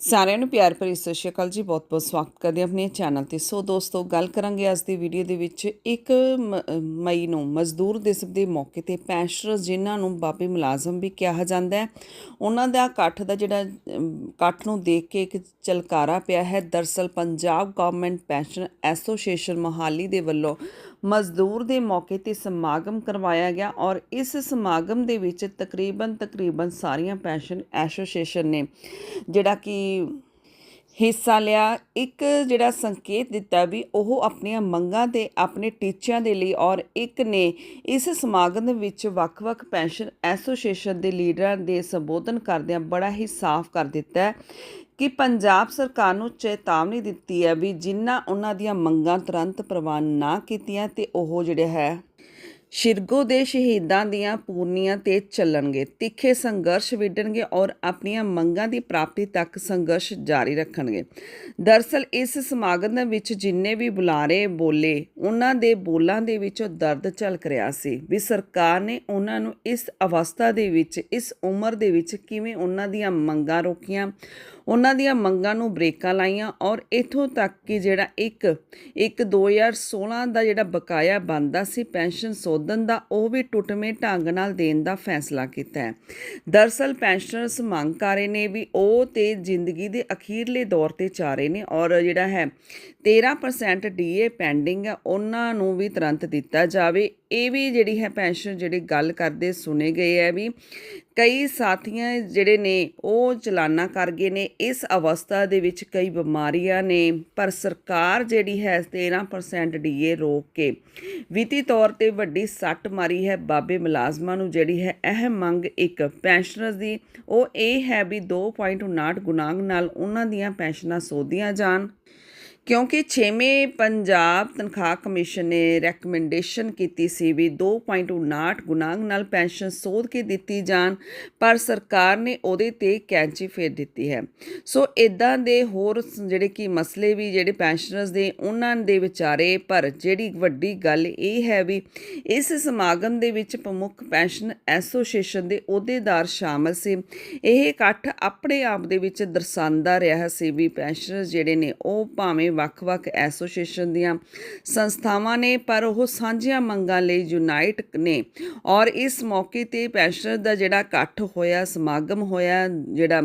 ਸਾਰਿਆਂ ਨੂੰ ਪਿਆਰ ਭਰੀ ਸਤਿ ਸ਼੍ਰੀ ਅਕਾਲ ਜੀ ਬਹੁਤ-ਬਹੁਤ ਸਵਾਗਤ ਕਰਦੇ ਹਾਂ ਆਪਣੇ ਚੈਨਲ ਤੇ। ਸੋ ਦੋਸਤੋ, ਗੱਲ ਕਰਾਂਗੇ ਅੱਜ ਦੀ ਵੀਡੀਓ ਦੇ ਵਿੱਚ। ਇੱਕ ਮ- ਮਈ ਨੂੰ ਮਜ਼ਦੂਰ ਦਿਵਸ ਦੇ ਮੌਕੇ ਤੇ ਪੈਂਸ਼ਨਰਸ ਜਿਨ੍ਹਾਂ ਨੂੰ ਬਾਬੇ ਮੁਲਾਜ਼ਮ ਵੀ ਕਿਹਾ ਜਾਂਦਾ ਹੈ, ਉਹਨਾਂ ਦਾ ਇਕੱਠ ਦਾ ਜਿਹੜਾ ਇਕੱਠ ਨੂੰ ਦੇਖ ਕੇ ਇੱਕ ਚਲਕਾਰਾ ਪਿਆ ਹੈ। ਦਰਸਲ Punjab government pension association Mohali ਦੇ ਵੱਲੋਂ ਮਜ਼ਦੂਰ ਦੇ ਮੌਕੇ ਤੇ ਸਮਾਗਮ ਕਰਵਾਇਆ ਗਿਆ ਔਰ ਇਸ ਸਮਾਗਮ ਦੇ ਵਿੱਚ ਤਕਰੀਬਨ ਤਕਰੀਬਨ ਸਾਰੀਆਂ ਪੈਨਸ਼ਨ ਐਸੋਸੀਏਸ਼ਨ ਨੇ ਜਿਹੜਾ ਕਿ ਹਿੱਸਾ ਲਿਆ। ਇੱਕ ਜਿਹੜਾ ਸੰਕੇਤ ਦਿੱਤਾ ਵੀ ਉਹ ਆਪਣੀਆਂ ਮੰਗਾਂ ਤੇ ਆਪਣੇ ਟੀਚਿਆਂ ਦੇ ਲਈ ਔਰ ਇੱਕ ਨੇ ਇਸ ਸਮਾਗਮ ਵਿੱਚ ਵੱਖ-ਵੱਖ ਪੈਨਸ਼ਨ ਐਸੋਸੀਏਸ਼ਨ ਦੇ ਲੀਡਰਾਂ ਦੇ ਸੰਬੋਧਨ ਕਰਦਿਆਂ ਬੜਾ ਹੀ ਸਾਫ਼ ਕਰ ਦਿੱਤਾ ਕਿ ਪੰਜਾਬ ਸਰਕਾਰ ਨੂੰ ਚੇਤਾਵਨੀ ਦਿੱਤੀ ਹੈ ਵੀ ਜਿਨ੍ਹਾਂ ਉਹਨਾਂ ਦੀਆਂ ਮੰਗਾਂ ਤੁਰੰਤ ਪ੍ਰਵਾਨ ਨਾ ਕੀਤੀਆਂ ਤੇ ਉਹ ਜਿਹੜਾ ਹੈ, ਸ਼ਿਰਗੋ ਦੇ ਸ਼ਹੀਦਾਂ ਦੀਆਂ ਪੂਰਨੀਆਂ ਤੇ ਚੱਲਣਗੇ। ਤਿੱਖੇ ਸੰਘਰਸ਼ ਵਿੱਢਣਗੇ ਔਰ ਆਪਣੀਆਂ ਮੰਗਾਂ ਦੀ ਪ੍ਰਾਪਤੀ ਤੱਕ ਸੰਘਰਸ਼ ਜਾਰੀ ਰੱਖਣਗੇ। ਦਰਸਲ ਇਸ ਸਮਾਗਮ ਵਿੱਚ ਜਿੰਨੇ ਵੀ ਬੁਲਾਰੇ ਬੋਲੇ, ਉਹਨਾਂ ਦੇ ਬੋਲਾਂ ਦੇ ਵਿੱਚੋਂ ਦਰਦ ਝਲਕ ਰਿਹਾ ਸੀ ਵੀ ਸਰਕਾਰ ਨੇ ਉਹਨਾਂ ਨੂੰ ਇਸ ਅਵਸਥਾ ਦੇ ਵਿੱਚ, ਇਸ ਉਮਰ ਦੇ ਵਿੱਚ ਕਿਵੇਂ ਉਹਨਾਂ ਦੀਆਂ ਮੰਗਾਂ ਰੋਕੀਆਂ ਉਹਨਾਂ ਦੀਆਂ ਮੰਗਾਂ ਨੂੰ ਬ੍ਰੇਕਾਂ ਲਾਈਆਂ ਔਰ ਇਥੋਂ ਤੱਕ ਕਿ ਜਿਹੜਾ ਇੱਕ ਇੱਕ 2016 ਦਾ ਜਿਹੜਾ ਬਕਾਇਆ ਬੰਦਾ ਸੀ ਪੈਨਸ਼ਨ ਸੋਧਨ ਦਾ, ਉਹ ਵੀ ਟੁੱਟਵੇਂ ਢੰਗ ਨਾਲ ਦੇਣ ਦਾ ਫੈਸਲਾ ਕੀਤਾ ਹੈ। ਦਰਸਲ ਪੈਨਸ਼ਨਰਸ ਮੰਗ ਕਰ ਰਹੇ ਨੇ ਵੀ ਉਹ ਤੇ ਜ਼ਿੰਦਗੀ ਦੇ ਅਖੀਰਲੇ ਦੌਰ ਤੇ ਜਾ ਰਹੇ ਨੇ ਔਰ ਜਿਹੜਾ ਹੈ 13% ਡੀਏ ਪੈਂਡਿੰਗ ਹੈ, ਉਹਨਾਂ ਨੂੰ ਵੀ ਤੁਰੰਤ ਦਿੱਤਾ ਜਾਵੇ। ਇਹ ਵੀ ਜਿਹੜੀ ਹੈ ਪੈਨਸ਼ਨ ਜਿਹੜੀ ਗੱਲ ਕਰਦੇ ਸੁਣੇ ਗਏ ਹੈ ਵੀ ਕਈ ਸਾਥੀਆਂ ਜਿਹੜੇ ਨੇ, ਉਹ ਚਲਾਨਾ ਕਰ ਗਏ ਨੇ, ਇਸ ਅਵਸਥਾ ਦੇ ਵਿੱਚ ਕਈ ਬਿਮਾਰੀਆਂ ਨੇ, ਪਰ ਸਰਕਾਰ ਜਿਹੜੀ ਹੈ 13% ਡੀਏ ਰੋਕ ਕੇ ਵਿੱਤੀ ਤੌਰ ਤੇ ਵੱਡੀ ਸੱਟ ਮਾਰੀ ਹੈ। ਬਾਬੇ ਮੁਲਾਜ਼ਮਾਂ ਨੂੰ ਜਿਹੜੀ ਹੈ ਅਹਿਮ ਮੰਗ ਇੱਕ ਪੈਨਸ਼ਨਰਸ ਦੀ, ਉਹ ਇਹ ਹੈ ਵੀ 2.59 ਗੁਣਾਂਕ ਨਾਲ ਉਹਨਾਂ ਦੀਆਂ ਪੈਨਸ਼ਨਾਂ ਸੋਧੀਆਂ ਜਾਣ। ਕਿਉਂਕਿ 6ਵੇਂ ਪੰਜਾਬ ਤਨਖਾਹ ਕਮਿਸ਼ਨ ਨੇ ਰეკਮੈਂਡੇਸ਼ਨ ਕੀਤੀ ਸੀ ਵੀ 2.59 ਗੁਣਾਂਕ ਨਾਲ ਪੈਨਸ਼ਨ ਸੋਧ ਕੇ ਦਿੱਤੀ ਜਾਣ, ਪਰ ਸਰਕਾਰ ਨੇ ਉਹਦੇ ਤੇ ਕੈਂਚੀ ਫੇਰ ਦਿੱਤੀ ਹੈ। ਸੋ ਇਦਾਂ ਦੇ ਹੋਰ ਜਿਹੜੇ ਕਿ ਮਸਲੇ ਵੀ ਜਿਹੜੇ ਪੈਨਸ਼ਨਰਸ ਦੇ, ਉਹਨਾਂ ਦੇ ਵਿਚਾਰੇ, ਪਰ ਜਿਹੜੀ ਵੱਡੀ ਗੱਲ ਇਹ ਹੈ ਵੀ ਇਸ ਸਮਾਗਮ ਦੇ ਵਿੱਚ ਪ੍ਰਮੁੱਖ ਪੈਨਸ਼ਨ ਐਸੋਸੀਏਸ਼ਨ ਦੇ ਅਹੁਦੇਦਾਰ ਸ਼ਾਮਲ ਸੀ। ਇਹ ਇਕੱਠ ਆਪਣੇ ਆਪ ਦੇ ਵਿੱਚ ਦਰਸਾਉਂਦਾ ਰਿਹਾ ਸੀ ਵੀ ਪੈਨਸ਼ਨਰ ਜਿਹੜੇ ਨੇ, ਉਹ ਭਾਵੇਂ ਵੱਖ-ਵੱਖ ਐਸੋਸੀਏਸ਼ਨ ਦੀਆਂ ਸੰਸਥਾਵਾਂ ਨੇ, ਪਰ ਉਹ ਸਾਂਝੀਆਂ ਮੰਗਾਂ ਲਈ ਯੂਨਾਈਟ ਨੇ। ਔਰ ਇਸ ਮੌਕੇ ਤੇ ਪੈਨਸ਼ਨਰ ਦਾ ਜਿਹੜਾ ਇਕੱਠ ਹੋਇਆ, ਸਮਾਗਮ ਹੋਇਆ, ਜਿਹੜਾ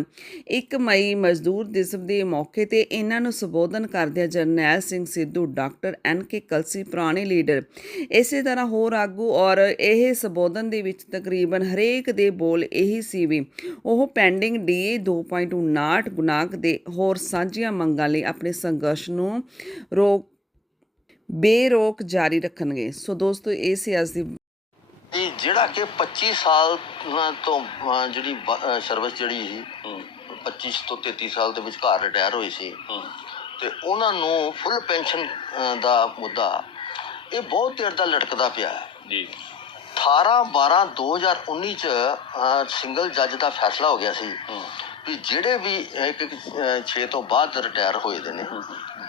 1 ਮਈ ਮਜ਼ਦੂਰ ਦਿਵਸ ਦੇ ਮੌਕੇ ਤੇ ਇਹਨਾਂ ਨੂੰ ਸੰਬੋਧਨ ਕਰਦਿਆਂ Jarnail Singh Sidhu, doctor N K Kalsi, ਪੁਰਾਣੇ ਲੀਡਰ, ਇਸੇ ਤਰ੍ਹਾਂ ਹੋਰ ਆਗੂ ਔਰ ਇਹ ਸੰਬੋਧਨ ਦੇ ਵਿੱਚ ਤਕਰੀਬਨ ਹਰੇਕ ਦੇ ਬੋਲ ਇਹੀ ਸੀ ਵੀ ਉਹ ਪੈਂਡਿੰਗ ਡੀਏ 2.59 ਗੁਣਾਂਕ ਦੇ ਹੋਰ ਸਾਂਝੀਆਂ ਮੰਗਾਂ ਲਈ ਆਪਣੇ ਸੰਘਰਸ਼ ਨੂੰ ਰੋਕ ਬੇਰੋਕ ਜਾਰੀ ਰੱਖਣਗੇ। ਸੋ ਦੋਸਤੋ ਇਹ ਸੀ ਅੱਜ ਦੀ ਇਹ ਜਿਹੜਾ ਕਿ 25 ਸਾਲ ਤੋਂ ਜਿਹੜੀ ਸਰਵਿਸ ਜਿਹੜੀ ਸੀ 25 ਤੋਂ 33 ਸਾਲ ਦੇ ਵਿਚਕਾਰ ਰਿਟਾਇਰ ਹੋਏ ਸੀ ਤੇ ਉਹਨਾਂ ਨੂੰ ਫੁੱਲ ਪੈਨਸ਼ਨ ਦਾ ਮੁੱਦਾ ਇਹ ਬਹੁਤ ਦੇਰ ਦਾ ਲਟਕਦਾ ਪਿਆ। ਹੈ ਜੀ 18 12 2019 ਚ ਸਿੰਗਲ ਜੱਜ ਦਾ ਫੈਸਲਾ ਹੋ ਗਿਆ ਸੀ ਵੀ ਜਿਹੜੇ ਵੀ ਇੱਕ 6 ਤੋਂ ਬਾਅਦ ਰਿਟਾਇਰ ਹੋਏ ਦੇ ਨੇ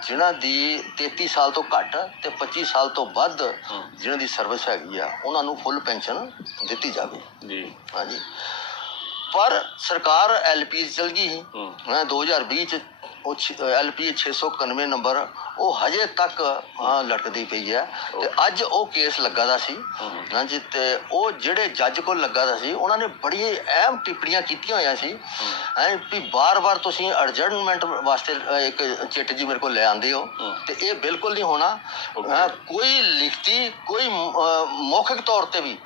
ਜਿਨ੍ਹਾਂ ਦੀ 33 ਸਾਲ ਤੋਂ ਘੱਟ ਤੇ 25 ਸਾਲ ਤੋਂ ਵੱਧ ਜਿਨ੍ਹਾਂ ਦੀ ਸਰਵਿਸ ਹੈਗੀ ਆ ਉਹਨਾਂ ਨੂੰ ਫੁੱਲ ਪੈਨਸ਼ਨ ਦਿੱਤੀ ਜਾਵੇ। ਜੀ। ਹਾਂਜੀ। ਪਰ ਸਰਕਾਰ ਐਲਪੀ ਚਲ ਗਈ। ਹਾਂ। 2020 ਚ ਉਹ ਐਲਪੀ 691 ਨੰਬਰ ਉਹ ਹਜੇ ਤੱਕ ਲਟਕਦੀ ਪਈ ਹੈ। ਤੇ ਅੱਜ ਉਹ ਕੇਸ ਲੱਗਾ ਦਾ ਸੀ। ਹਾਂਜੀ ਤੇ ਉਹ ਜਿਹੜੇ ਜੱਜ ਕੋਲ ਲੱਗਾ ਦਾ ਸੀ ਉਹਨਾਂ ਨੇ ਬੜੀ ਅਹਿਮ ਟਿੱਪਣੀਆਂ ਕੀਤੀਆਂ ਹੋਈਆਂ ਸੀ। ਹੈ। ਵੀ ਬਾਰ-ਬਾਰ ਤੁਸੀਂ ਅਡਜਰਨਮੈਂਟ ਵਾਸਤੇ ਇੱਕ ਚਿੱਠ ਜੀ ਮੇਰੇ ਕੋਲ ਲੈ ਆਂਦੇ ਹੋ। ਤੇ ਇਹ ਬਿਲਕੁਲ ਨਹੀਂ ਹੋਣਾ। ਕੋਈ ਲਿਖਤੀ ਕੋਈ ਮੌਖਿਕ ਤੌਰ ਤੇ ਵੀ।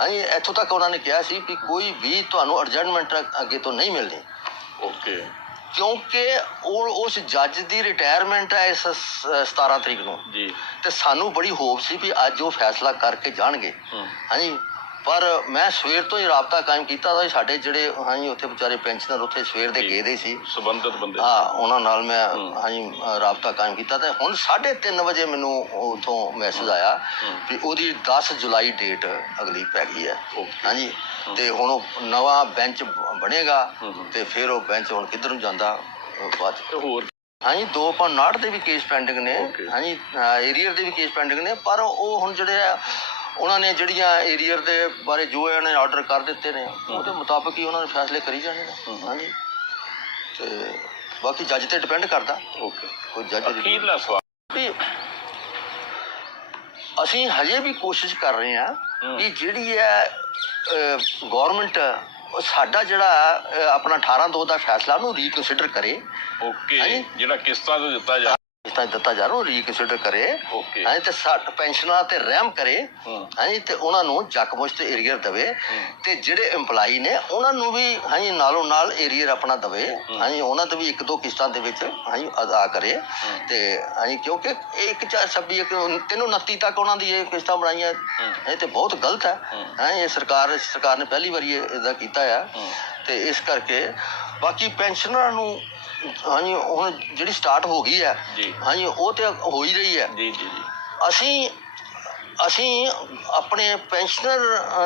ਹਾਂਜੀ ਇੱਥੋਂ ਤੱਕ ਉਹਨਾਂ ਨੇ ਕਿਹਾ ਸੀ ਕਿ ਕੋਈ ਵੀ ਤੁਹਾਨੂੰ ਅਡਜਰਨਮੈਂਟ ਅੱਗੇ ਤੋਂ ਨਹੀਂ ਮਿਲਣੀ। ਓਕੇ। ਕਿਉਂਕਿ ਉਹ ਉਸ ਜੱਜ ਦੀ ਰਿਟਾਇਰਮੈਂਟ ਹੈ ਇਸ ਸ- 17 ਤਰੀਕ ਨੂੰ। ਜੀ। ਤੇ ਸਾਨੂੰ ਬੜੀ ਹੋਪ ਸੀ ਵੀ ਅੱਜ ਉਹ ਫੈਸਲਾ ਕਰਕੇ ਜਾਣਗੇ। ਹਾਂਜੀ। ਪਰ ਮੈਂ ਸਵੇਰ ਤੋਂ ਹੀ ਰਾਬਤਾ ਕਾਇਮ ਕੀਤਾ ਸੀ ਸਾਡੇ ਜਿਹੜੇ ਹਾਂਜੀ ਉੱਥੇ ਵਿਚਾਰੇ ਪੈਨਸ਼ਨਰ ਉੱਥੇ ਸਵੇਰ ਦੇ। ਗਏ ਦੇ ਸੀ ਸੰਬੰਧਿਤ ਬੰਦੇ ਹਾਂ ਉਹਨਾਂ ਨਾਲ ਮੈਂ। ਹਾਂਜੀ ਰਾਬਤਾ ਕਾਇਮ ਕੀਤਾ ਤੇ ਹੁਣ 3:30 ਵਜੇ ਮੈਨੂੰ ਉਥੋਂ ਮੈਸੇਜ ਆਇਆ। ਵੀ ਉਹਦੀ 10 ਜੁਲਾਈ ਡੇਟ ਅਗਲੀ ਪੈ ਗਈ ਹੈ. ਹਾਂਜੀ ਤੇ ਹੁਣ ਉਹ ਨਵਾਂ ਬੈਂਚ ਬਣੇਗਾ। ਤੇ ਫਿਰ ਉਹ ਬੈਂਚ ਹੁਣ ਕਿੱਧਰ ਨੂੰ ਜਾਂਦਾ ਬਾਅਦ ਹੋਰ ਹਾਂਜੀ 2.59 ਦੇ ਵੀ ਕੇਸ ਪੈਂਡਿੰਗ ਨੇ. ਹਾਂਜੀ ਏਰੀਅਰ ਦੇ ਵੀ ਕੇਸ ਪੈਂਡਿੰਗ ਨੇ ਪਰ ਉਹ ਹੁਣ ਜਿਹੜੇ ਆ ਉਹਨਾਂ ਨੇ ਜਿਹੜੀਆਂ ਏਰੀਅਰ ਦੇ ਬਾਰੇ ਜੋ ਇਹਨਾਂ ਨੇ ਆਰਡਰ ਕਰ ਦਿੱਤੇ ਨੇ ਉਹਦੇ ਮੁਤਾਬਕ ਹੀ ਉਹਨਾਂ ਨੇ ਫੈਸਲੇ ਕਰੀ ਜਾਣੇ ਨੇ। ਹਾਂਜੀ। ਤੇ ਬਾਕੀ ਜੱਜ ਤੇ ਡਿਪੈਂਡ ਕਰਦਾ। ਓਕੇ ਕੋਈ ਜੱਜ ਅਖੀਰਲਾ ਸਵਾਲ। ਵੀ ਅਸੀਂ ਹਜੇ ਵੀ ਕੋਸ਼ਿਸ਼ ਕਰ ਰਹੇ ਹਾਂ। ਕਿ ਜਿਹੜੀ ਹੈ ਗਵਰਨਮੈਂਟ ਸਾਡਾ ਜਿਹੜਾ ਆਪਣਾ 18 ਦੋ ਦਾ ਫੈਸਲਾ ਨੂੰ ਰੀਕਨਸੀਡਰ ਕਰੇ। ਓਕੇ। ਜਿਹੜਾ ਕਿਸ਼ਤਾਂ ਤੋਂ ਦਿੱਤਾ ਜਾ ਤਾਂ ਦਿੱਤਾ ਜਾ ਰਿਹਾ ਉਹ ਰੀਕਨਸੀਡਰ ਕਰੇ ਹਾਂਜੀ ਤੇ ਸਾਡ ਪੈਨਸ਼ਨਾਂ ਤੇ ਰਹਿਮ ਕਰੇ। ਹਾਂਜੀ ਤੇ ਉਹਨਾਂ ਨੂੰ ਜਕਮੁਸ਼ਤ ਏਰੀਅਰ ਦਵੇ। ਤੇ ਜਿਹੜੇ EMPLOYE ਨੇ ਉਹਨਾਂ ਨੂੰ ਵੀ ਹਾਂਜੀ ਨਾਲੋਂ ਨਾਲ ਏਰੀਅਰ ਆਪਣਾ ਦਵੇ। ਹਾਂਜੀ ਉਹਨਾਂ ਤੇ ਵੀ ਇੱਕ ਦੋ ਕਿਸ਼ਤਾਂ ਦੇ ਵਿੱਚ ਹਾਂਜੀ ਅਦਾ ਕਰੇ। ਤੇ ਹਾਂਜੀ ਕਿਉਂਕਿ ਇੱਕ ਚਾਰ ਛੱਬੀ ਇੱਕ ਤੈਨੂੰ 29 ਤੱਕ ਉਹਨਾਂ ਦੀ ਇਹ ਕਿਸ਼ਤਾਂ ਬਣਾਈਆਂ। ਇਹ ਤੇ ਬਹੁਤ ਗਲਤ ਹੈ। ਹਾਂਜੀ ਇਹ ਸਰਕਾਰ ਸਰਕਾਰ ਨੇ ਪਹਿਲੀ ਵਾਰੀ ਇਹਦਾ ਕੀਤਾ ਆ। ਤੇ ਇਸ ਕਰਕੇ ਬਾਕੀ ਪੈਨਸ਼ਨਰਾਂ ਨੂੰ ਹਾਂਜੀ ਹੁਣ ਜਿਹੜੀ ਸਟਾਰਟ ਹੋ ਗਈ ਹੈ ਜੀ। ਹਾਂਜੀ ਉਹ ਤੇ ਹੋ ਹੀ ਰਹੀ ਹੈ। ਜੀ ਜੀ ਜੀ। ਅਸੀਂ ਅਸੀਂ ਆਪਣੇ ਪੈਨਸ਼ਨਰ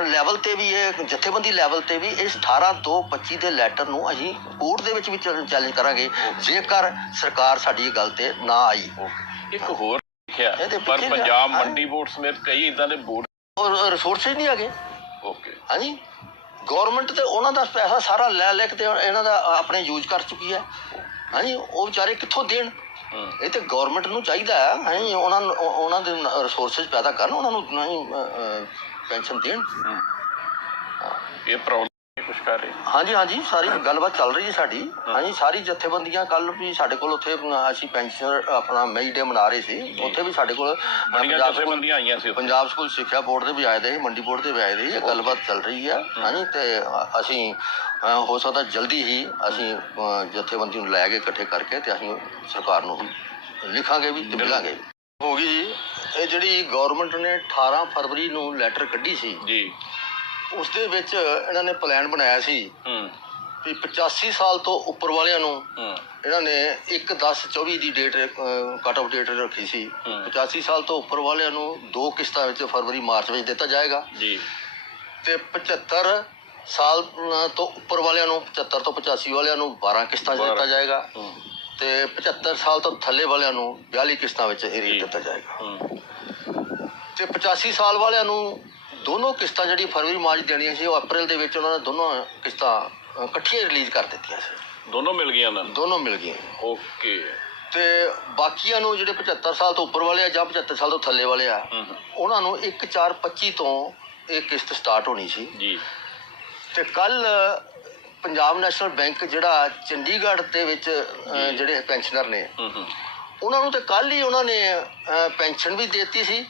ਲੈਵਲ ਤੇ ਵੀ ਇਹ ਜਥੇਬੰਦੀ ਲੈਵਲ ਤੇ ਵੀ ਇਸ 18 ਤੋਂ 25 ਦੇ ਲੈਟਰ ਨੂੰ ਅਸੀਂ ਕੋਰਟ ਦੇ ਵਿੱਚ ਵੀ ਚੈਲੰਜ ਕਰਾਂਗੇ ਜੇਕਰ ਸਰਕਾਰ ਸਾਡੀ ਇਹ ਗੱਲ ਤੇ ਨਾ ਆਈ। ਓਕੇ ਇੱਕ ਹੋਰ ਲਿਖਿਆ ਪਰ ਪਿੱਛੇ ਪੰਜਾਬ ਹਾਂ। ਮੰਡੀ ਬੋਰਡ ਸਮੇਤ ਕਈ ਇਦਾਂ ਦੇ ਬੋਰਡ ਔਰ ਰਿਸੋਰਸਿਸ ਨਹੀਂ ਹੈਗੇ। ਓਕੇ ਹਾਂਜੀ। ਗਵਰਨਮੈਂਟ ਤੇ ਉਹਨਾਂ ਦਾ ਪੈਸਾ ਸਾਰਾ ਲੈ ਲੈ ਕੇ ਤੇ ਇਹਨਾਂ ਦਾ ਆਪਣੇ ਯੂਜ਼ ਕਰ ਚੁੱਕੀ ਹੈ। ਹਾਂਜੀ ਉਹ ਵਿਚਾਰੇ ਕਿੱਥੋਂ ਦੇਣ। ਇਹ ਤੇ ਗਵਰਨਮੈਂਟ ਨੂੰ ਚਾਹੀਦਾ ਹੈ। ਹਾਂਜੀ ਉਹਨਾਂ ਉਹਨਾਂ ਦੇ ਰਿਸੋਰਸਸ ਪੈਦਾ ਕਰਨ ਉਹਨਾਂ ਨੂੰ ਨਹੀਂ ਪੈਨਸ਼ਨ ਦੇਣ। ਇਹ ਪ੍ਰੋਬਲਮ ਕੁਝ ਕਰ ਰਹੇ? ਹਾਂਜੀ ਹਾਂਜੀ ਸਾਰੀ ਗੱਲਬਾਤ ਚੱਲ ਰਹੀ ਹੈ ਸਾਡੀ। ਹਾਂਜੀ ਸਾਰੀ ਜਥੇਬੰਦੀਆਂ ਕੱਲ ਵੀ ਸਾਡੇ ਕੋਲ ਉੱਥੇ ਅਸੀਂ ਪੈਨਸ਼ਨ ਆਪਣਾ ਮਈ ਡੇ ਮਨਾ ਰਹੇ ਸੀ। ਉੱਥੇ ਵੀ ਸਾਡੇ ਕੋਲ ਬੜੀਆਂ ਜਥੇਬੰਦੀਆਂ ਆਈਆਂ ਸੀ। ਪੰਜਾਬ ਸਕੂਲ ਸਿੱਖਿਆ ਬੋਰਡ ਦੇ ਵੀ ਆਏ ਦੇ ਮੰਡੀ ਬੋਰਡ ਦੇ ਵੀ ਆਏ ਦੇ ਗੱਲਬਾਤ ਚੱਲ ਰਹੀ ਹੈ। ਹਾਂਜੀ ਤੇ ਅਸੀਂ ਹੋ ਸਕਦਾ ਜਲਦੀ ਹੀ ਅਸੀਂ ਜਥੇਬੰਦੀ ਨੂੰ ਲੈ ਕੇ ਇਕੱਠੇ ਕਰਕੇ ਤੇ ਅਸੀਂ ਸਰਕਾਰ ਨੂੰ ਲਿਖਾਂਗੇ ਵੀ ਤੇ ਮਿਲਾਂਗੇ। ਹੋ ਗਈ ਜੀ ਇਹ ਜਿਹੜੀ ਗਵਰਨਮੈਂਟ ਨੇ 18 ਫਰਵਰੀ ਨੂੰ ਲੈਟਰ ਕੱਢੀ ਸੀ। ਜੀ। ਉਸ ਦੇ ਵਿੱਚ ਇਹਨਾਂ ਨੇ ਪਲਾਨ ਬਣਾਇਆ ਸੀ ਹੂੰ। ਵੀ 85 ਸਾਲ ਤੋਂ ਉੱਪਰ ਵਾਲਿਆਂ ਨੂੰ ਹੂੰ। ਇਹਨਾਂ ਨੇ 1 10 24 ਦੀ ਡੇਟ ਕੱਟ ਆਫ ਡੇਟ ਰੱਖੀ ਸੀ। ਹੂੰ। 85 ਸਾਲ ਤੋਂ ਉੱਪਰ ਵਾਲਿਆਂ ਨੂੰ ਦੋ ਕਿਸ਼ਤਾਂ ਵਿੱਚ ਫਰਵਰੀ ਮਾਰਚ ਵਿੱਚ ਦਿੱਤਾ ਜਾਏਗਾ। ਜੀ। ਤੇ 75 ਸਾਲ ਤੋਂ ਉੱਪਰ ਵਾਲਿਆਂ ਨੂੰ 75 ਤੋਂ 85 ਵਾਲਿਆਂ ਨੂੰ 12 ਕਿਸ਼ਤਾਂ 'ਚ ਦਿੱਤਾ ਬਾਰਾਂ। ਜਾਏਗਾ। ਹੂੰ। ਤੇ 75 ਸਾਲ ਤੋਂ ਥੱਲੇ ਵਾਲਿਆਂ ਨੂੰ 42 ਕਿਸ਼ਤਾਂ ਵਿੱਚ ਜੀ। ਏਰੀਆ ਦਿੱਤਾ ਜਾਏਗਾ। ਹੂੰ। ਤੇ 85 ਸਾਲ ਵਾਲਿਆਂ ਨੂੰ ਦੋਨੋਂ ਕਿਸ਼ਤਾਂ ਜਿਹੜੀ ਫਰਵਰੀ ਮਾਰਚ ਦੇਣੀਆਂ ਸੀ ਉਹ ਅਪ੍ਰੈਲ ਦੇ ਵਿੱਚ ਉਹਨਾਂ ਨੇ ਦੋਨੋਂ ਕਿਸ਼ਤਾਂ ਅ, ਇਕੱਠੀਆਂ ਰਿਲੀਜ਼ ਕਰ ਦਿੱਤੀਆਂ ਸੀ। ਦੋਨੋਂ ਮਿਲ ਗਈਆਂ ਉਹਨਾਂ ਨੂੰ? ਦੋਨੋਂ ਮਿਲ ਗਈਆਂ। ਓਕੇ। ਤੇ ਬਾਕੀਆਂ ਨੂੰ ਜਿਹੜੇ 75 ਸਾਲ ਤੋਂ ਉੱਪਰ ਵਾਲੇ ਆ ਜਾਂ 75 ਸਾਲ ਤੋਂ ਥੱਲੇ ਵਾਲੇ ਆ। ਉਹਨਾਂ ਨੂੰ 1 4 25 ਤੋਂ ਇਹ ਕਿਸ਼ਤ ਸਟਾਰਟ ਹੋਣੀ ਸੀ। ਜੀ। ਤੇ ਕੱਲ ਪੰਜਾਬ ਨੈਸ਼ਨਲ ਬੈਂਕ ਜਿਹੜਾ ਚੰਡੀਗੜ੍ਹ ਦੇ ਵਿੱਚ ਅ, ਜਿਹੜੇ ਪੈਨਸ਼ਨਰ ਨੇ ਹੂੰ ਹੂੰ। ਉਹਨਾਂ ਨੂੰ ਤੇ ਕੱਲ ਹੀ ਉਹਨਾਂ ਨੇ ਪੈਨਸ਼ਨ ਵੀ ਦਿੱਤੀ ਸੀ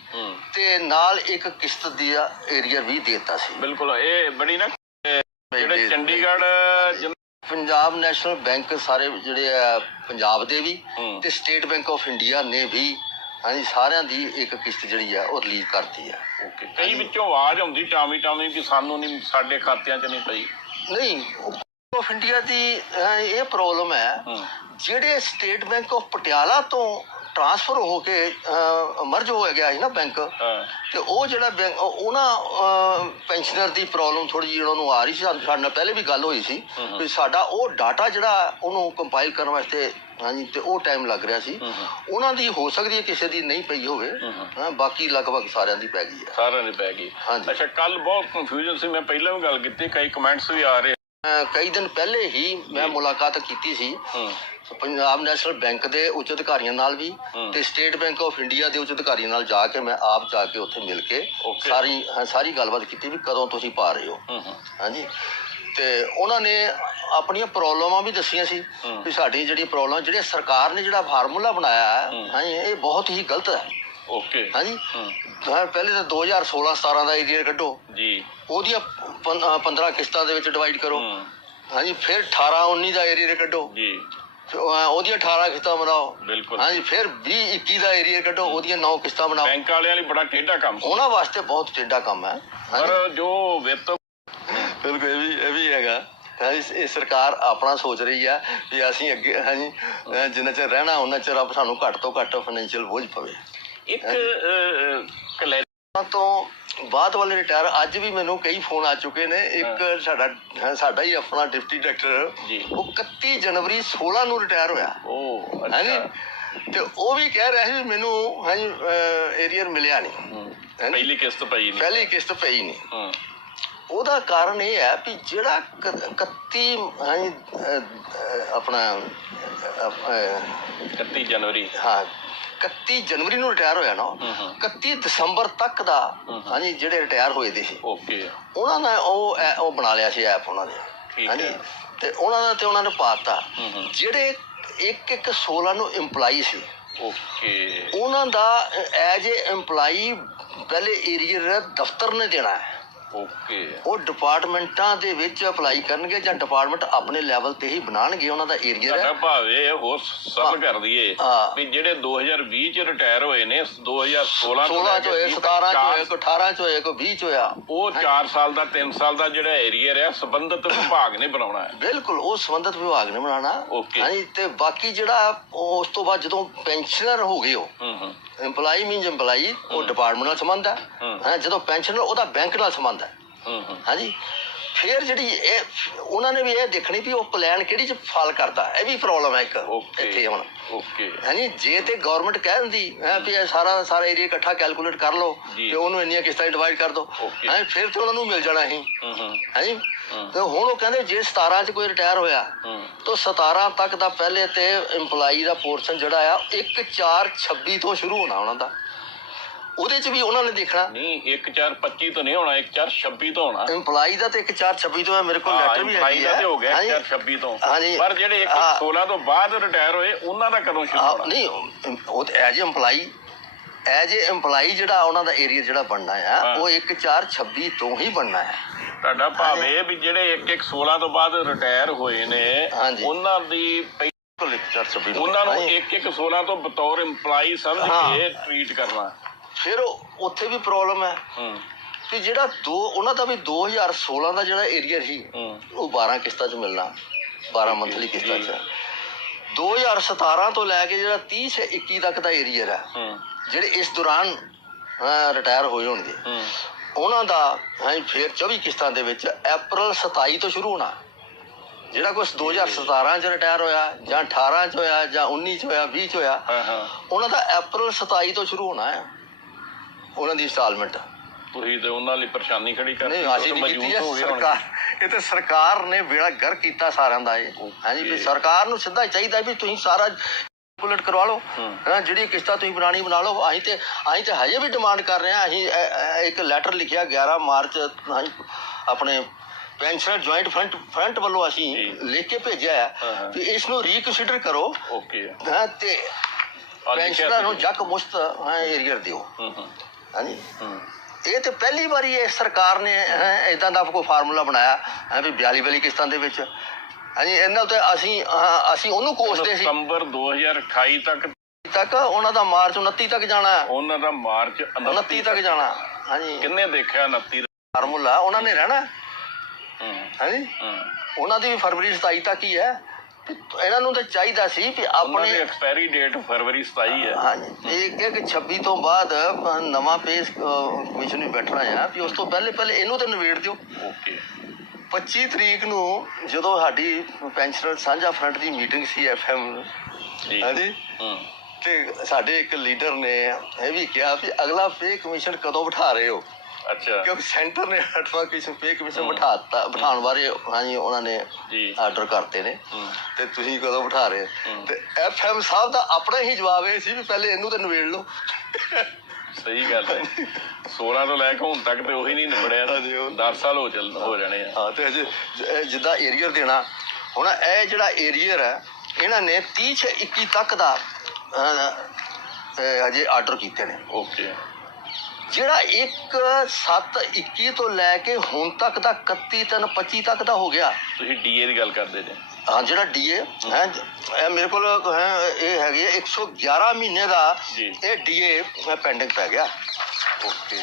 ਤੇ ਨਾਲ ਇੱਕ ਕਿਸ਼ਤ ਦੀ ਏਰੀਆ ਵੀ ਦਿੱਤਾ ਸੀ। ਬਿਲਕੁਲ ਇਹ ਬੜੀ ਨਾ ਜਿਹੜੇ ਚੰਡੀਗੜ੍ਹ ਪੰਜਾਬ ਨੈਸ਼ਨਲ ਬੈਂਕ ਸਾਰੇ ਜਿਹੜੇ ਆ ਪੰਜਾਬ ਦੇ ਵੀ। ਤੇ ਸਟੇਟ ਬੈਂਕ ਆਫ ਇੰਡੀਆ ਨੇ ਵੀ ਹਾਂਜੀ ਸਾਰਿਆਂ ਦੀ ਇੱਕ ਕਿਸ਼ਤ ਜਿਹੜੀ ਆ ਉਹ ਰਿਲੀਜ਼ ਕਰਤੀ ਆ। ਓਕੇ ਕਈ ਵਿੱਚੋਂ ਆਵਾਜ਼ ਆਉਂਦੀ ਟਾਮੀ ਟਾਮੀ ਕਿ ਸਾਨੂੰ ਨਹੀਂ ਸਾਡੇ ਖਾਤਿਆਂ 'ਚ ਨਹੀਂ ਪਈ। ਨਹੀਂ ਆਫ ਇੰਡੀਆ ਦੀ ਅਹ, ਇਹ ਪ੍ਰੋਬਲਮ ਹੈ ਜਿਹੜੇ ਸਟੇਟ ਬੈਂਕ ਆਫ ਪਟਿਆਲਾ ਤੋਂ ਟ੍ਰਾਂਸਫਰ ਹੋ ਕੇ ਮਰਜ ਹੋ ਗਿਆ ਸੀ ਨਾ ਬੈਂਕ ਹਾਂ। ਤੇ ਉਹ ਜਿਹੜਾ ਬੈਂਕ ਉਹ- ਉਹਨਾਂ ਪੈਨਸ਼ਨਰ ਦੀ ਪ੍ਰੋਬਲਮ ਥੋੜੀ ਜਿਹੀ ਉਹਨਾਂ ਨੂੰ ਆ ਰਹੀ ਸੀ। ਸਾਡੇ ਨਾਲ ਪਹਿਲੇ ਵੀ ਗੱਲ ਹੋਈ ਸੀ ਵੀ ਸਾਡਾ ਉਹ ਡਾਟਾ ਜਿਹੜਾ ਉਹਨੂੰ ਕੰਪਾਈਲ ਕਰਨ ਵਾਸਤੇ ਹਾਂਜੀ ਤੇ ਉਹ ਟਾਈਮ ਲੱਗ ਰਿਹਾ ਸੀ। ਉਹਨਾਂ ਦੀ ਹੋ ਸਕਦੀ ਹੈ ਕਿਸੇ ਦੀ ਨਹੀਂ ਪਈ ਹੋਵੇ ਹਾਂ ਬਾਕੀ ਲਗਭਗ ਸਾਰਿਆਂ ਦੀ ਪੈ ਗਈ ਹੈ। ਸਾਰਿਆਂ ਦੇ ਪੈ ਗਈ। ਹਾਂਜੀ। ਅੱਛਾ ਕੱਲ ਬਹੁਤ ਕਨਫਿਊਜ਼ਨ ਸੀ। ਮੈਂ ਪਹਿਲਾਂ ਵੀ ਗੱਲ ਕੀਤੀ ਕਈ ਕਮੈਂਟਸ ਵੀ ਆ ਰਹੇ ਕਈ ਦਿਨ ਪਹਿਲੇ ਹੀ ਮੈਂ ਮੁਲਾਕਾਤ ਕੀਤੀ ਸੀ। ਪੰਜਾਬ ਨੈਸ਼ਨਲ ਬੈਂਕ ਦੇ ਉੱਚ ਅਧਿਕਾਰੀਆਂ ਨਾਲ ਵੀ। ਤੇ ਸਟੇਟ ਬੈਂਕ ਆਫ ਇੰਡੀਆ ਦੇ ਉੱਚ ਅਧਿਕਾਰੀਆਂ ਨਾਲ ਜਾ ਕੇ ਮੈਂ ਆਪ ਜਾ ਕੇ ਉੱਥੇ ਮਿਲ ਕੇ. ਸਾਰੀ ਸਾਰੀ ਗੱਲਬਾਤ ਕੀਤੀ ਵੀ ਕਦੋਂ ਤੁਸੀਂ ਪਾ ਰਹੇ ਹੋ। ਹਾਂਜੀ। ਤੇ ਉਹਨਾਂ ਨੇ ਆਪਣੀਆਂ ਪ੍ਰੋਬਲਮਾਂ ਵੀ ਦੱਸੀਆਂ ਸੀ। ਵੀ ਸਾਡੀ ਜਿਹੜੀ ਪ੍ਰੋਬਲਮ ਜਿਹੜੀ ਸਰਕਾਰ ਨੇ ਜਿਹੜਾ ਫਾਰਮੂਲਾ ਬਣਾਇਆ ਹੈ ਹਾਂਜੀ ਇਹ ਬਹੁਤ ਹੀ ਗਲਤ ਹੈ। ਓਕੇ। ਹਾਂਜੀ। ਪਹਿਲੇ ਤਾਂ 2016 17 ਦਾ ਏਰੀਆ ਕੱਢੋ। ਜੀ। ਉਹਦੀਆਂ 15 ਕਿਸ਼ਤਾਂ ਦੇ ਵਿੱਚ ਡਿਵਾਈਡ ਕਰੋ। ਹਾਂਜੀ ਫਿਰ 18 19 ਦਾ ਏਰੀਆ ਕੱਢੋ। ਜੀ। ਉਹਦੀਆਂ 18 ਕਿਸ਼ਤਾਂ ਬਣਾਓ। ਬਿਲਕੁਲ। ਹਾਂਜੀ ਫਿਰ 20 21 ਦਾ ਏਰੀਆ ਕੱਢੋ ਉਹਦੀਆਂ 9 ਕਿਸ਼ਤਾਂ ਬਣਾਓ। ਬੈਂਕ ਵਾਲਿਆਂ ਲਈ ਬੜਾ ਟੇਢਾ ਕੰਮ ਸੀ। ਉਹਨਾਂ ਵਾਸਤੇ ਬਹੁਤ ਟੇਢਾ ਕੰਮ ਹੈ। ਪਰ ਜੋ ਵਿੱਤ ਬਿਲਕੁਲ ਇਹ ਵੀ ਇਹ ਵੀ ਹੈਗਾ। ਇਹ ਸਰਕਾਰ ਆਪਣਾ ਸੋਚ ਰਹੀ ਆ ਵੀ ਅਸੀਂ ਅੱਗੇ ਹਾਂਜੀ ਜਿੰਨਾ ਚਿਰ ਰਹਿਣਾ ਉਹਨਾਂ ਚਿਰ ਆਪ ਸਾਨੂੰ ਘੱਟ ਤੋਂ ਘੱਟ ਫਾਈਨੈਂਸ਼ੀਅਲ ਬੋਝ ਪਵੇ। ਇੱਕ ਕਲੈਰ ਤੋਂ ਬਾਅਦ ਵਾਲੇ ਰਿਟਾਇਰ ਅੱਜ ਵੀ ਮੈਨੂੰ ਕਈ ਫੋਨ ਆ ਚੁੱਕੇ ਨੇ। ਇੱਕ ਸਾਡਾ ਸਾਡਾ ਹੀ ਆਪਣਾ ਡਿਪਟੀ ਡਾਇਰੈਕਟਰ ਜੀ। ਉਹ 31 ਜਨਵਰੀ 16 ਨੂੰ ਰਿਟਾਇਰ ਹੋਇਆ। ਉਹ ਹਾਂਜੀ ਅੱਛਾ ਤੇ ਉਹ ਵੀ ਕਹਿ ਰਿਹਾ ਸੀ ਮੈਨੂੰ ਹਾਂਜੀ ਏਰੀਅਰ ਮਿਲਿਆ ਨਹੀਂ। ਪਹਿਲੀ ਕਿਸ਼ਤ ਪਈ ਨਹੀਂ। ਪਹਿਲੀ ਕਿਸ਼ਤ ਪਈ ਨਹੀਂ। ਹੂੰ। ਉਹਦਾ ਕਾਰਨ ਇਹ ਹੈ ਵੀ ਜਿਹੜਾ ਕ- 31 ਹਾਂਜੀ, ਅਹ, ਅਹ, ਆਪਣਾ ਅਹ, ਅਹ, 31 ਜਨਵਰੀ। ਹਾਂ 31 ਜਨਵਰੀ ਨੂੰ ਰਿਟਾਇਰ ਹੋਇਆ ਨਾ ਹੂੰ ਹੂੰ। 31 ਦਸੰਬਰ ਤੱਕ ਦਾ। ਹਾਂਜੀ ਜਿਹੜੇ ਰਿਟਾਇਰ ਹੋਏ ਦੇ ਸੀ। ਓਕੇ। ਉਹਨਾਂ ਨੇ ਉਹ ਉਹ ਬਣਾ ਲਿਆ ਸੀ ਐਪ ਉਹਨਾਂ ਨੇ ਹਾਂਜੀ। ਤੇ ਉਹਨਾਂ ਨੇ ਤੇ ਉਹਨਾਂ ਨੇ ਪਾਤਾ। ਜਿਹੜੇ ਇੱਕ ਇੱਕ 16 ਨੂੰ EMPLOYE ਸੀ। ਓਕੇ। ਉਹਨਾਂ ਦਾ ਐਜ ਏ EMPLOYE ਪਹਿਲੇ ਏਰੀਆ ਦਫ਼ਤਰ ਨੇ ਦੇਣਾ ਹੈ। ਓਕੇ। ਉਹ ਡਿਪਾਰਟਮੈਂਟਾਂ ਦੇ ਵਿੱਚ ਅਪਲਾਈ ਕਰਨਗੇ ਜਾਂ ਡਿਪਾਰਟਮੈਂਟ ਆਪਣੇ ਲੈਵਲ ਤੇ ਹੀ ਬਣਾਉਣਗੇ ਉਹਨਾਂ ਦਾ ਏਰੀਆ ਸਾਡਾ ਭਾਵੇਂ ਹੋਰ ਸਭ ਕਰ ਦਈਏ ਹਾਂ। ਵੀ ਜਿਹੜੇ 2020 ਚ ਰਿਟਾਇਰ ਹੋਏ ਨੇ 2016 ਤੋਂ 16 ਲੈ ਚ ਕੇ ਹੋਏ 20 17 ਚ ਕੋਈ 18 ਚ ਹੋਏ ਕੋਈ 20 ਚ ਹੋਇਆ। ਉਹ 4 ਸਾਲ ਦਾ 3 ਸਾਲ ਦਾ ਜਿਹੜਾ ਏਰੀਆ ਹੈ ਸੰਬੰਧਿਤ ਵਿਭਾਗ ਨੇ ਬਣਾਉਣਾ ਹੈ। ਬਿਲਕੁਲ ਉਹ ਸੰਬੰਧਿਤ ਵਿਭਾਗ ਨੇ ਬਣਾਉਣਾ। Okay. ਹਾਂਜੀ ਤੇ ਬਾਕੀ ਜਿਹੜਾ ਉਹ ਉਸ ਤੋਂ ਬਾਅਦ ਜਦੋਂ ਪੈਨਸ਼ਨਰ ਹੋ ਗਏ ਹੂੰ। EMPLOYE ਮੀਨਸ EMPLOYE ਉਹ ਡਿਪਾਰਟਮੈਂਟ ਨਾਲ ਸੰਬੰਧ ਹੈ। ਹੂੰ। ਜਦੋਂ ਪੈਨਸ਼ਨਰ ਉਹਦਾ ਬੈਂਕ ਨਾਲ ਸੰਬੰਧ ਹੈ। ਹਾਂਜੀ। ਫਿਰ ਜਿਹੜੀ ਇਹ ਉਹਨਾਂ ਨੇ ਵੀ ਇਹ ਦੇਖਣੀ ਵੀ ਉਹ ਪਲਾਨ ਕਿਹੜੀ ਚ ਫਾਲ ਕਰਦਾ। ਇਹ ਵੀ ਪ੍ਰੋਬਲਮ ਹੈ ਇੱਕ ਇੱਥੇ ਹੁਣ। ਓਕੇ ਹਾਂਜੀ ਜੇ ਤੇ ਗਵਰਨਮੈਂਟ ਕਹਿ ਦਿੰਦੀ ਹੈ ਵੀ ਇਹ ਸਾਰਾ ਸਾਰਾ ਏਰੀਆ ਇਕੱਠਾ ਕੈਲਕੂਲੇਟ ਕਰ ਲਓ। ਤੇ ਉਹਨੂੰ ਇੰਨੀਆਂ ਕਿਸ਼ਤਾਂ ਡਿਵਾਈਡ ਕਰ ਦਿਓ. ਹਾਂ ਫਿਰ ਤੇ ਉਹਨਾਂ ਨੂੰ ਮਿਲ ਜਾਣਾ ਹੂੰ ਹੂੰ। ਹਾਂਜੀ। ਤੇ ਹੁਣ ਉਹ ਕਹਿੰਦੇ ਜੇ 17 ਚ ਕੋਈ ਰਿਟਾਇਰ ਹੋਇਆ ਤਾਂ 17 ਤੱਕ ਦਾ ਪਹਿਲੇ ਤੇ EMPLOYE ਦਾ ਪੋਰਸ਼ਨ ਜਿਹੜਾ ਆ 1 4 26 ਤੋਂ ਸ਼ੁਰੂ ਹੋਣਾ ਉਹਨਾਂ ਦਾ। ਉਹਦੇ ਚ ਵੀ ਉਹਨਾਂ ਨੇ ਦੇਖਣਾ। ਨਹੀਂ 1 4 25 ਤੋਂ ਨਹੀਂ ਹੋਣਾ 1 4 26 ਤੋਂ ਹੋਣਾ। EMPLOYE ਦਾ ਤੇ 1 4 26 ਤੋਂ ਹੈ ਮੇਰੇ ਕੋਲ ਲੈਟਰ ਵੀ ਦਾ ਹੈ ਹੋ ਗਿਆ 1 ਹਾਂਜੀ। 4 26 ਤੋਂ। ਪਰ ਜਿਹੜੇ 1 ਹਾਂ। 16 ਤੋਂ ਬਾਅਦ ਰਿਟਾਇਰ ਹੋਏ ਉਹਨਾਂ ਦਾ ਕਦੋਂ ਸ਼ੁਰੂ ਆ, ਹੋਣਾ? ਨਹੀਂ ਉਹ- ਐਜ EMPLOYE ਐਜ EMPLOYE ਜਿਹੜਾ ਉਹਨਾਂ ਦਾ ਏਰੀਆ ਜਿਹੜਾ ਬਣਨਾ ਆ। ਉਹ 1 4 26 ਤੋਂ ਹੀ ਬਣਨਾ ਹੈ ਤੁਹਾਡਾ ਭਾਵ ਇਹ ਵੀ ਜਿਹੜੇ 1 1 16 ਤੋਂ ਬਾਅਦ ਰਿਟਾਇਰ ਹੋਏ ਨੇ ਹਾਂਜੀ। ਉਹਨਾਂ ਦੀ ਪਹਿ- ਬਿਲਕੁਲ 1 4 26 ਤੋਂ ਉਹਨਾਂ ਨੂੰ ਹਾਂਜੀ। 1 1 16 ਤੋਂ ਬਤੌਰ EMPLOYE ਸਮਝ ਹਾਂ। ਕੇ ਟ੍ਰੀਟ ਕਰਨਾ ਫਿਰ ਉਹ- ਉੱਥੇ ਵੀ ਪ੍ਰੋਬਲਮ ਹੈ ਹੂੰ ਕਿ ਜਿਹੜਾ ਦੋ ਉਹਨਾਂ ਦਾ ਵੀ 2016 ਦਾ ਜਿਹੜਾ ਏਰੀਆ ਸੀ ਹੂੰ ਉਹ 12 ਕਿਸ਼ਤਾਂ 'ਚ ਮਿਲਣਾ 12 ਮੰਥਲੀ ਕਿਸ਼ਤਾਂ 'ਚ ਜੀ। 2017 ਤੋਂ ਲੈ ਕੇ ਜਿਹੜਾ 30 ਸੇ 21 ਤੱਕ ਦਾ ਏਰੀਆ ਹੈ ਹੂੰ ਜਿਹੜੇ ਇਸ ਦੌਰਾਨ ਰਿਟਾਇਰ ਹੋਏ ਹੋਣਗੇ ਹੂੰ ਉਹਨਾਂ ਦਾ ਹਾਂ ਫਿਰ 24 ਕਿਸ਼ਤਾਂ ਦੇ ਵਿੱਚ April 27 ਤੋਂ ਸ਼ੁਰੂ ਹੋਣਾ ਜਿਹੜਾ ਕੁਛ 2017 ਚ ਰਿਟਾਇਰ ਹੋਇਆ ਜਾਂ 18 ਚ ਹੋਇਆ ਜਾਂ 19 ਚ ਹੋਇਆ 20 ਚ ਹੋਇਆ ਉਹਨਾਂ ਦਾ April 27 ਤੋਂ ਸ਼ੁਰੂ ਹੋਣਾ ਹੈ ਉਹਨਾਂ ਦੀ ਇੰਸਟਾਲਮੈਂਟ ਤੁਸੀਂ ਤੇ ਉਹਨਾਂ ਲਈ ਪਰੇਸ਼ਾਨੀ ਖੜੀ ਕਰਤੀ ਨਹੀਂ ਅਸੀਂ ਕੀਤੀ ਹੈ ਗਏ। ਸਰਕਾਰ ਇਹ ਤੇ ਸਰਕਾਰ ਨੇ ਬੇੜਾ ਗਰ ਕੀਤਾ ਸਾਰਿਆਂ ਦਾ ਇਹ ਹਾਂਜੀ ਵੀ. ਸਰਕਾਰ ਨੂੰ ਸਿੱਧਾ ਹੀ ਚਾਹੀਦਾ ਵੀ ਤੁਸੀਂ ਸਾਰਾ ਕੈਲਕੂਲੇਟ ਕਰਵਾ ਲਓ ਹੂੰ। ਜਿਹੜੀ ਕਿਸ਼ਤਾਂ ਤੁਸੀਂ ਬਣਾਣੀ ਬਣਾ ਲਓ। ਅਸੀਂ ਤੇ ਅਸੀਂ ਤੇ ਹਜੇ ਵੀ ਡਿਮਾਂਡ ਕਰ ਰਹੇ ਹਾਂ। ਅਸੀਂ ਇੱਕ ਲੈਟਰ ਲਿਖਿਆ 11 ਮਾਰਚ ਹਾਂਜੀ ਆਪਣੇ ਪੈਨਸ਼ਨਰ ਜੁਆਇੰਟ ਫਰੰਟ ਫਰੰਟ ਵੱਲੋਂ ਅਸੀਂ ਜੀ। ਲਿਖ ਕੇ ਭੇਜਿਆ ਹਾਂ, ਹੈ ਹਾਂ। ਵੀ ਇਸ ਨੂੰ ਰੀਕਨਸੀਡਰ ਕਰੋ। ਓਕੇ ਹਾਂ ਤੇ ਪੈਨਸ਼ਨਰਾਂ ਨੂੰ। ਜੱਕ ਮੁਸਤ ਹਾਂ ਏਰੀਆ ਦਿਓ। ਹੂੰ ਹੂੰ। ਹਾਂਜੀ। ਹੂੰ। ਇਹ ਤੇ ਪਹਿਲੀ ਵਾਰੀ ਇਹ ਸਰਕਾਰ ਨੇ ਇਦਾਂ ਦਾ ਕੋਈ ਫਾਰਮੂਲਾ ਬਣਾਇਆ ਹੈ ਵੀ 42 ਵਾਲੀ ਕਿਸ਼ਤਾਂ ਦੇ ਵਿੱਚ। ਹਾਂਜੀ ਇਹਨਾਂ ਤੇ ਅਸੀਂ ਹਾਂ, ਅਸੀਂ ਉਹਨੂੰ ਕੋਸਦੇ ਸੀ। ਸਤੰਬਰ 2028 ਤੱਕ ਤੱਕ ਉਹਨਾਂ ਦਾ ਮਾਰਚ 29 ਤੱਕ ਜਾਣਾ। ਹੈ। ਉਹਨਾਂ ਦਾ ਮਾਰਚ 29 ਤੱਕ ਜਾਣਾ ਹਾਂਜੀ। ਕਿੰਨੇ ਦੇਖਿਆ 29 ਦਾ? ਫਾਰਮੂਲਾ ਉਹਨਾਂ ਨੇ ਰਹਿਣਾ। ਹੂੰ। ਹਾਂਜੀ। ਹੂੰ। ਉਹਨਾਂ ਦੀ ਵੀ ਫਰਵਰੀ 27 ਤੱਕ ਹੀ ਹੈ। ਵੀ ਇਹਨਾਂ ਨੂੰ ਤਾਂ ਚਾਹੀਦਾ ਸੀ ਉਹਨਾਂ ਦੀ ਆਪਣੇ ਐਕਸਪਾਇਰੀ ਡੇਟ ਫਰਵਰੀ 27 ਹੈ। ਹਾਂਜੀ। ਇੱਕ ਇੱਕ 26 ਤੋਂ ਬਾਅਦ ਨਵਾਂ ਪੇਸ ਕਮਿਸ਼ਨ ਵੀ ਬੈਠਣਾ ਆ ਵੀ ਉਸ ਤੋਂ ਪਹਿਲੇ ਪਹਿਲੇ ਇਹਨੂੰ ਤਾਂ ਨਿਬੇੜ ਦਿਓ। ਓਕੇ। 25 ਤਰੀਕ ਨੂੰ ਜਦੋਂ ਸਾਡੀ ਪੈਨਸ਼ਨਰ ਸਾਂਝਾ ਫਰੰਟ ਦੀ ਮੀਟਿੰਗ ਸੀ ਐਫਐਮ ਜੀ। ਹਾਂਜੀ। ਹੂੰ। ਤੇ ਸਾਡੇ ਇੱਕ ਲੀਡਰ ਨੇ ਇਹ ਵੀ ਕਿਹਾ ਵੀ ਅਗਲਾ ਪੇ ਕਮਿਸ਼ਨ ਕਦੋਂ ਬਿਠਾ ਰਹੇ ਹੋ? ਅੱਛਾ। ਕਿਉਂਕਿ ਸੈਂਟਰ ਨੇ ਅੱਠਵਾਂ ਕਮਿਸ਼ਨ ਪੇ ਕਮਿਸ਼ਨ ਬਿਠਾਤਾ ਬਿਠਾਉਣ ਬਾਰੇ ਹਾਂਜੀ ਉਹਨਾਂ ਨੇ ਜੀ। ਆਰਡਰ ਕਰਤੇ ਨੇ। ਤੇ ਤੁਸੀਂ ਕਦੋਂ ਬਿਠਾ ਰਹੇ। ਤੇ ਐਫਐਮ ਸਾਹਿਬ ਦਾ ਆਪਣਾ ਹੀ ਜਵਾਬ ਇਹ ਸੀ ਵੀ ਪਹਿਲੇ ਇਹਨੂੰ ਤੇ ਨਿਬੇੜ ਲਓ। ਸਹੀ ਗੱਲ ਹੈ। 16 ਤੋਂ ਲੈ ਕੇ ਹੁਣ ਤੱਕ ਤੇ ਉਹੀ ਨਹੀਂ ਨਿਬੜਿਆ। ਹਾਂਜੀ, ਉਹ- 10 ਸਾਲ ਹੋ ਚੱਲ ਹੋ ਜਾਣੇ ਆ। ਹਾਂ ਤੇ ਅਜੇ ਇਹ ਜਿੱਦਾਂ ਏਰੀਅਰ ਦੇਣਾ ਹੁਣ ਇਹ ਜਿਹੜਾ ਏਰੀਅਰ ਹੈ ਇਹਨਾਂ ਨੇ 30 ਛੇ 21 ਤੱਕ ਦਾ ਅਹ, ਅਹ, ਅਜੇ ਆਰਡਰ ਕੀਤੇ ਨੇ। ਓਕੇ ਜਿਹੜਾ 1 7 21 ਤੋਂ ਲੈ ਕੇ ਹੁਣ ਤੱਕ ਦਾ 31 3 25 ਤੱਕ ਦਾ ਹੋ ਗਿਆ। ਤੁਸੀਂ ਡੀਏ ਦੀ ਗੱਲ ਕਰਦੇ ਜੇ। ਹਾਂ ਜਿਹੜਾ ਡੀਏ ਹੈ ਇਹ ਮੇਰੇ ਕੋਲ ਹੈ ਇਹ ਹੈਗੇ 111 ਮਹੀਨੇ ਦਾ। ਇਹ ਡੀਏ ਪੈਂਡਿੰਗ ਪੈ ਗਿਆ ਓਕੇ